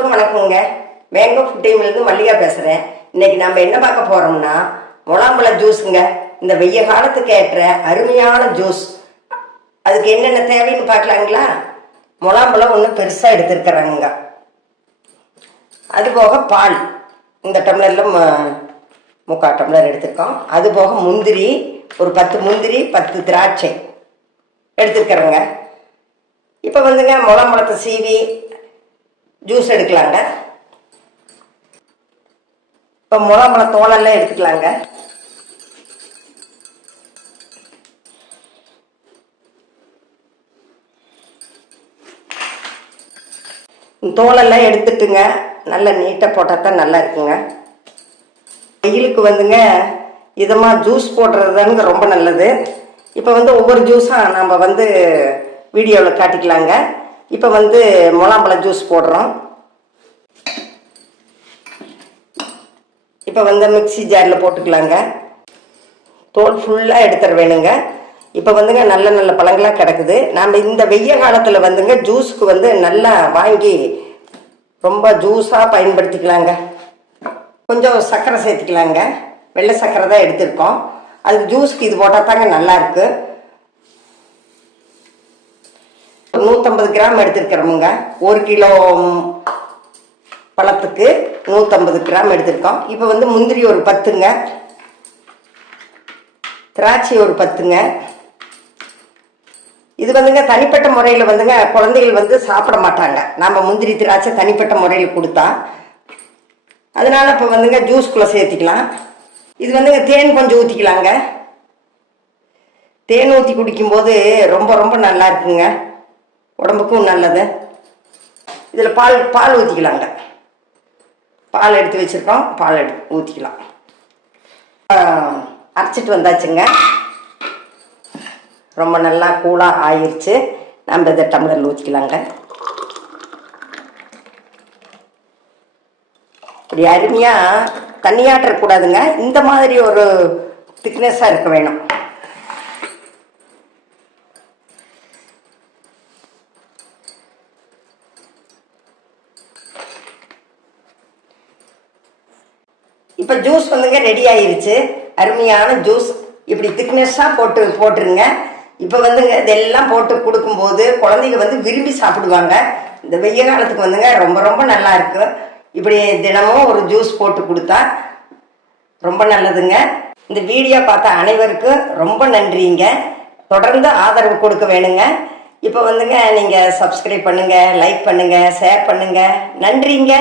எல்லோருக்கும் வணக்கங்க. Mango food Mallika பேசுகிறேன் இன்னைக்கு நம்ம என்ன பார்க்க போகிறோம்னா முலாம்பழ ஜூஸுங்க இந்த வெய்ய காலத்துக்கு ஏற்ற அருமையான ஜூஸ் அதுக்கு என்னென்ன தேவைன்னு பார்க்கலாங்களா? முலாம்பழம் ஒன்று பெருசாக எடுத்துருக்குறாங்க அது போக பால். இந்த டம்ளரில் முக்கால் டம்ளர் எடுத்திருக்கோம். அது போக முந்திரி ஒரு பத்து முந்திரி பத்து திராட்சை எடுத்துருக்குறேங்க. இப்போ வந்துங்க முலாம்பழத்தை சீவி ஜூஸ் எடுக்கலாங்க. இப்போ முலாம்பழ தோலெல்லாம் எடுத்துக்கலாங்க. தோலெல்லாம் எடுத்துட்டுங்க. நல்லா நீட்டாக போட்டால் தான் நல்லா இருக்குங்க. வெயிலுக்கு வந்துங்க இதமாக ஜூஸ் போடுறது ரொம்ப நல்லது. இப்போ வந்து ஒவ்வொரு ஜூஸாக நம்ம வந்து வீடியோவில் காட்டிக்கலாங்க. இப்போ வந்து முலாம்பழம் ஜூஸ் போடுறோம். இப்போ வந்து மிக்ஸி ஜாரில் போட்டுக்கலாங்க. தோல் ஃபுல்லாக எடுத்துட வேணுங்க இப்போ வந்துங்க நல்ல நல்ல பழங்களாக கிடக்குது. நாம் இந்த வெய்ய காலத்தில் வந்துங்க ஜூஸுக்கு வந்து நல்லா வாங்கி ரொம்ப ஜூஸாக பயன்படுத்திக்கலாங்க. கொஞ்சம் சர்க்கரை சேர்த்துக்கலாங்க. வெள்ளை சர்க்கரை தான் எடுத்திருக்கோம். அதுக்கு ஜூஸுக்கு இது போட்டால் தாங்க நல்லாயிருக்கு இருக்கு நூற்றம்பது கிராம் எடுத்துருக்கிறோமுங்க. ஒரு கிலோ பழத்துக்கு நூற்றம்பது கிராம் எடுத்திருக்கோம். இப்போ வந்து முந்திரி ஒரு பத்துங்க. திராட்சை ஒரு பத்துங்க. இது வந்துங்க தனிப்பட்ட முறையில் வந்துங்க குழந்தைகள் வந்து சாப்பிட மாட்டாங்க. நம்ம முந்திரி திராட்சை தனிப்பட்ட முறையில் கொடுத்தா. அதனால் இப்போ வந்துங்க ஜூஸ்குள்ளே சேர்த்திக்கலாம். இது வந்துங்க தேன் கொஞ்சம் ஊற்றிக்கலாங்க தேன் ஊற்றி குடிக்கும்போது ரொம்ப ரொம்ப நல்லா இருக்குங்க. உடம்புக்கும் நல்லது. இதில் பால் பால் ஊற்றிக்கலாங்க பால் எடுத்து வச்சுருக்கோம். பால் எடுத்து ஊற்றிக்கலாம் அரைச்சிட்டு வந்தாச்சுங்க. ரொம்ப நல்லா கூலாக ஆயிடுச்சு நம்ம இதை டம்ளரில் ஊற்றிக்கலாங்க இப்படி அருமையாக தண்ணியாட்டக்கூடாதுங்க இந்த மாதிரி ஒரு திக்னஸாக இருக்க வேணும். இப்போ ஜூஸ் வந்துங்க ரெடி ஆயிருச்சு. அருமையான ஜூஸ் இப்படி திக்னஸ்ஸாக போட்டு போட்டுருங்க. இப்போ வந்துங்க இதெல்லாம் போட்டு கொடுக்கும்போது குழந்தைங்க வந்து விரும்பி சாப்பிடுவாங்க. இந்த வெய்ய காலத்துக்கு வந்துங்க ரொம்ப ரொம்ப நல்லா இருக்கு. இப்படி தினமும் ஒரு ஜூஸ் போட்டு கொடுத்தா ரொம்ப நல்லதுங்க. இந்த வீடியோ பார்த்த அனைவருக்கும் ரொம்ப நன்றிங்க. தொடர்ந்து ஆதரவு கொடுக்க வேணுங்க. இப்போ வந்துங்க நீங்கள் சப்ஸ்கிரைப் பண்ணுங்கள் லைக் பண்ணுங்கள் ஷேர் பண்ணுங்கள் நன்றிங்க.